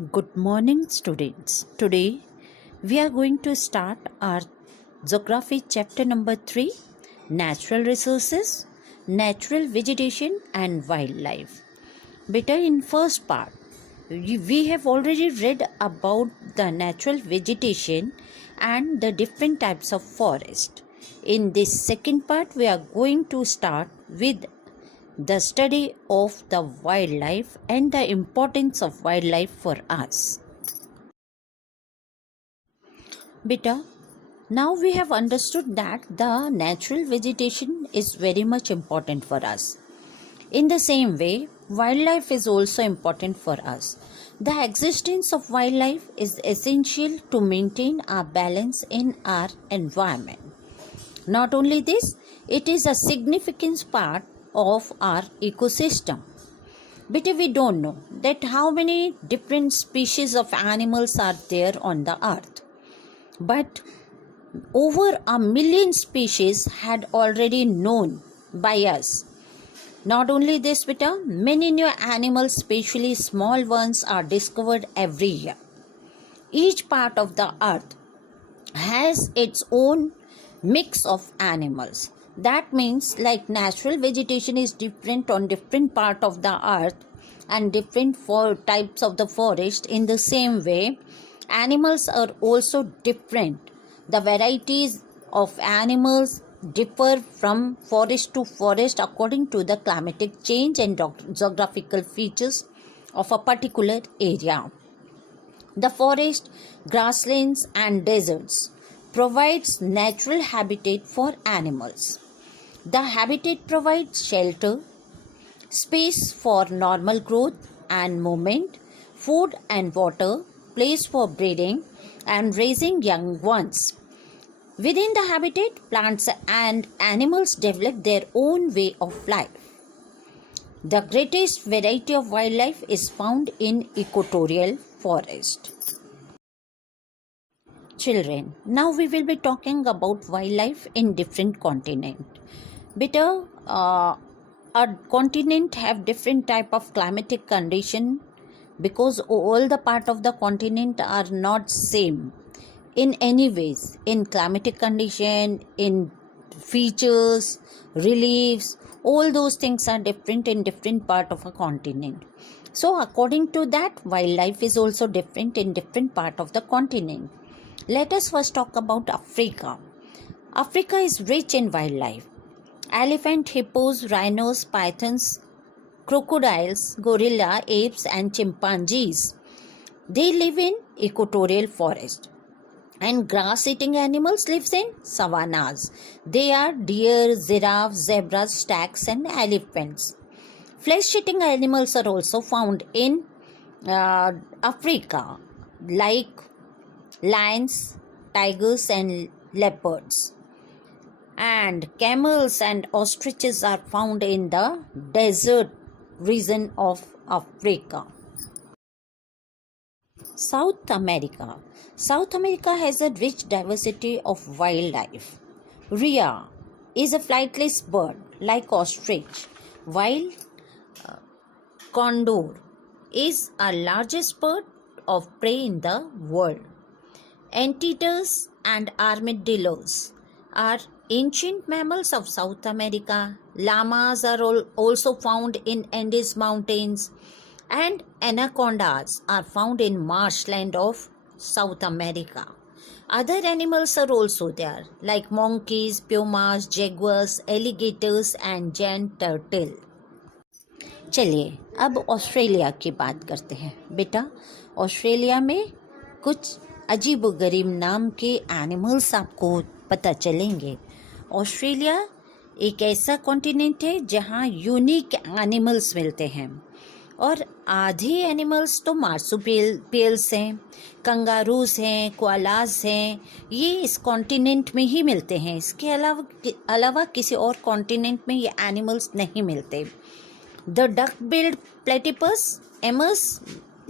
Good morning, students. Today we are going to start our geography chapter number 3, natural resources, natural vegetation and wildlife. Beta, in first part we have already read about the natural vegetation and the different types of forest. In this second part we are going to start with the study of the wildlife and the importance of wildlife for us. Beta, now we have understood that the natural vegetation is very much important for us. In the same way, wildlife is also important for us. The existence of wildlife is essential to maintain a balance in our environment. Not only this, it is a significant part of our ecosystem. But we don't know that how many different species of animals are there on the earth. But over 1,000,000 species had already known by us. Not only this, beta, many new animals, especially small ones, are discovered every year. Each part of the earth has its own mix of animals. That means like natural vegetation is different on different part of the earth and different types of the forest. In the same way, animals are also different. The varieties of animals differ from forest to forest according to the climatic change and geographical features of a particular area. The forest, grasslands and deserts provides natural habitat for animals. The habitat provides shelter, space for normal growth and movement, food and water, place for breeding and raising young ones. Within the habitat, plants and animals develop their own way of life. The greatest variety of wildlife is found in equatorial forest. Children, now we will be talking about wildlife in different continent. Better, a continent have different type of climatic condition because all the part of the continent are not same in any ways, in climatic condition, in features, reliefs, all those things are different in different part of a continent. So according to that, wildlife is also different in different part of the continent. Let us first talk about Africa. Africa is rich in wildlife. Elephant, hippos, rhinos, pythons, crocodiles, gorilla, apes and chimpanzees. They live in equatorial forest. And grass-eating animals lives in savannas. They are deer, giraffes, zebras, stags and elephants. Flesh-eating animals are also found in Africa, like lions, tigers and leopards. And camels and ostriches are found in the desert region of Africa. South America. South America has a rich diversity of wildlife. Rhea is a flightless bird like ostrich, while condor is a largest bird of prey in the world. Anteaters and armadillos are ancient mammals of South America. Llamas are also found in Andes Mountains, and anacondas are found in marshland of South America. Other animals are also there, like monkeys, pumas, jaguars, alligators and giant turtle. चलिए अब Australia की बात करते हैं. बेटा, Australia में कुछ अजीबोगरीब नाम के एनिमल्स आपको पता चलेंगे. ऑस्ट्रेलिया एक ऐसा कॉन्टिनेंट है जहाँ यूनिक एनिमल्स मिलते हैं और आधे एनिमल्स तो मार्सुपियल्स हैं, कंगारूज हैं, कोआलास हैं. ये इस कॉन्टिनेंट में ही मिलते हैं. इसके अलावा किसी और कॉन्टिनेंट में ये एनिमल्स नहीं मिलते. The duck billed platypus, emus,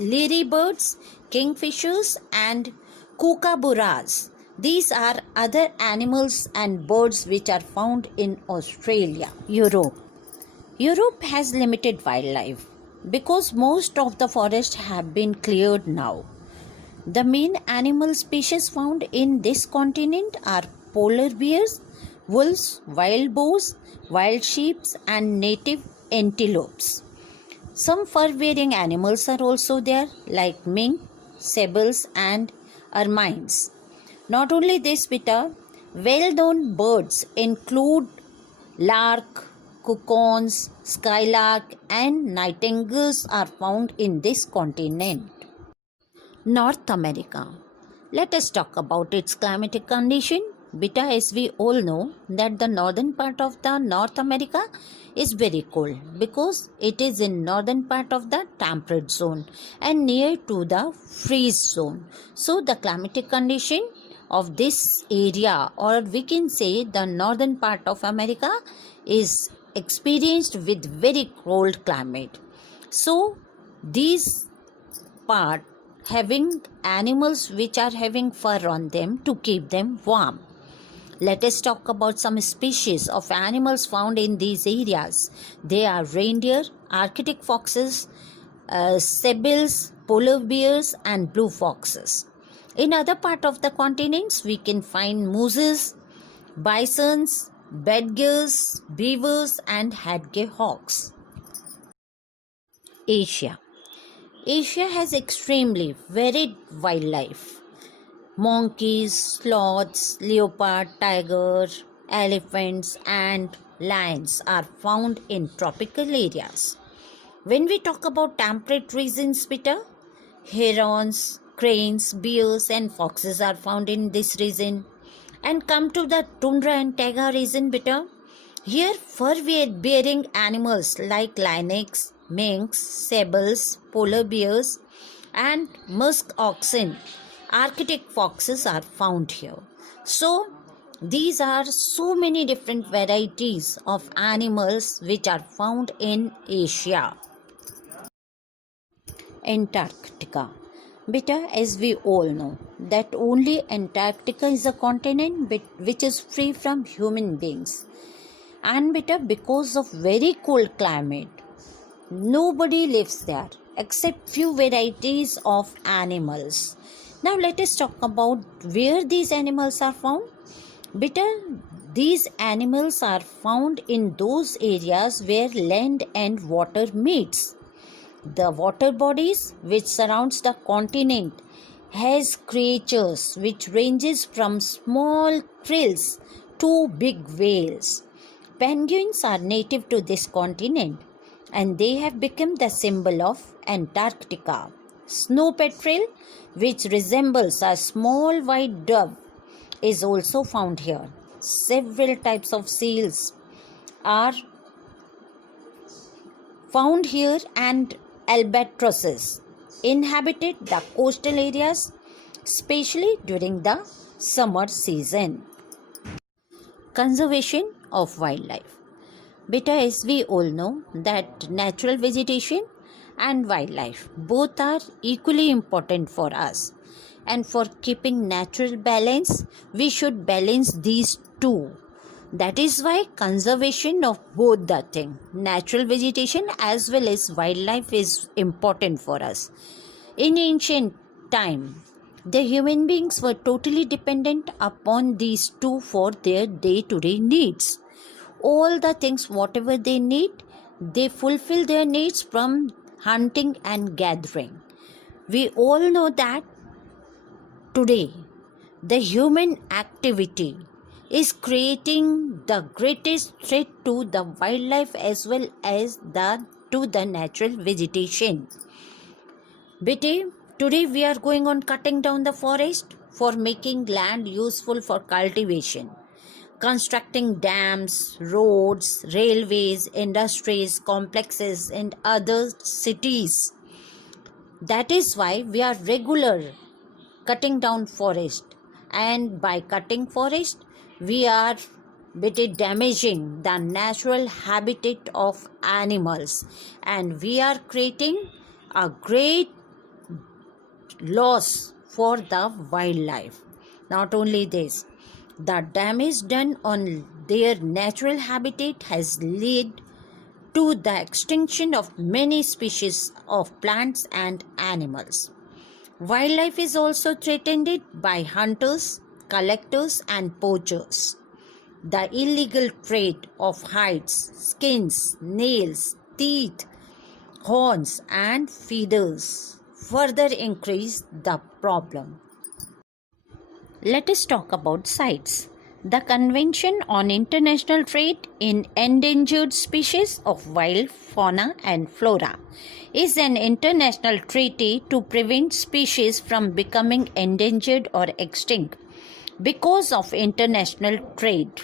lyre birds, kingfishers and kookaburras. These are other animals and birds which are found in Australia. Europe has limited wildlife. because most of the forests have been cleared now. The main animal species found in this continent are polar bears, wolves, wild boars, wild sheep, and native antelopes. Some fur-bearing animals are also there, like mink, sables, and ermines. Not only this, beta, well-known birds include lark, cuckoos, skylark, and nightingales are found in this continent. North America. Let us talk about its climatic condition. Beta, as we all know that the northern part of the North America is very cold because it is in northern part of the temperate zone and near to the freeze zone. So the climatic condition of this area, or we can say the northern part of America, is experienced with very cold climate. So these part having animals which are having fur on them to keep them warm. Let us talk about some species of animals found in these areas. They are reindeer, Arctic foxes, sables, polar bears, and blue foxes. In other part of the continents, we can find mooses, bisons, badgers, beavers, and hedgehogs. Asia. Asia has extremely varied wildlife. Monkeys, sloths, leopard, tiger, elephants, and lions are found in tropical areas. When we talk about temperate regions, Peter, herons, cranes, bears, and foxes are found in this region. And come to the tundra and taiga region, Peter. Here, fur-bearing animals like lynx, minks, sables, polar bears, and musk oxen, Arctic foxes are found here. So, these are so many different varieties of animals which are found in Asia. Antarctica. Beta, as we all know, that only Antarctica is a continent which is free from human beings. And beta, because of very cold climate, nobody lives there except few varieties of animals. Now let us talk about where these animals are found. Beta, these animals are found in those areas where land and water meets. The water bodies which surrounds the continent has creatures which ranges from small krills to big whales. Penguins are native to this continent and they have become the symbol of Antarctica. Snow petrel, which resembles a small white dove, is also found here. Several types of seals are found here, and albatrosses inhabited the coastal areas, especially during the summer season. Conservation of wildlife. Beta, as we all know that natural vegetation and wildlife both are equally important for us, and for keeping natural balance we should balance these two. That is why conservation of both the thing, natural vegetation as well as wildlife, is important for us. In ancient time, the human beings were totally dependent upon these two for their day-to-day needs. All the things whatever they need, they fulfill their needs from hunting and gathering. We all know that today the human activity is creating the greatest threat to the wildlife as well as to the natural vegetation. Today we are going on cutting down the forest for making land useful for cultivation, constructing dams, roads, railways, industries, complexes, and other cities. That is why we are regular cutting down forest, and by cutting forest we are damaging the natural habitat of animals, and we are creating a great loss for the wildlife. Not only this, the damage done on their natural habitat has led to the extinction of many species of plants and animals. Wildlife is also threatened by hunters, collectors, and poachers. The illegal trade of hides, skins, nails, teeth, horns, and feathers further increase the problem. Let us talk about CITES. The Convention on International Trade in Endangered Species of Wild Fauna and Flora is an international treaty to prevent species from becoming endangered or extinct because of international trade.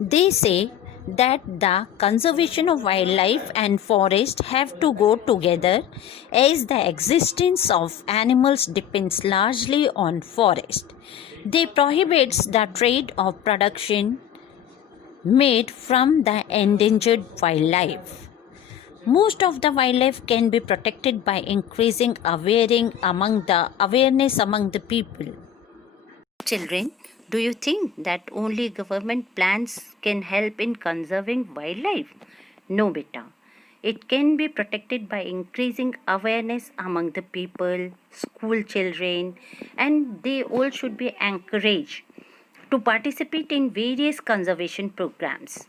They say that the conservation of wildlife and forest have to go together as the existence of animals depends largely on forest. They prohibits the trade of production made from the endangered wildlife. Most of the wildlife can be protected by increasing awareness among the people. Children, do you think that only government plans can help in conserving wildlife? No, beta. It can be protected by increasing awareness among the people, school children, and they all should be encouraged to participate in various conservation programs.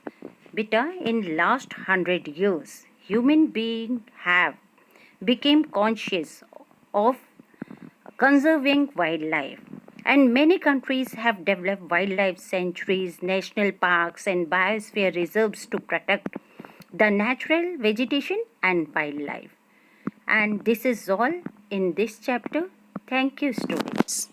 Beta, in last 100 years, human beings have become conscious of conserving wildlife. And many countries have developed wildlife sanctuaries, national parks, and biosphere reserves to protect the natural vegetation and wildlife. And this is all in this chapter. Thank you, students.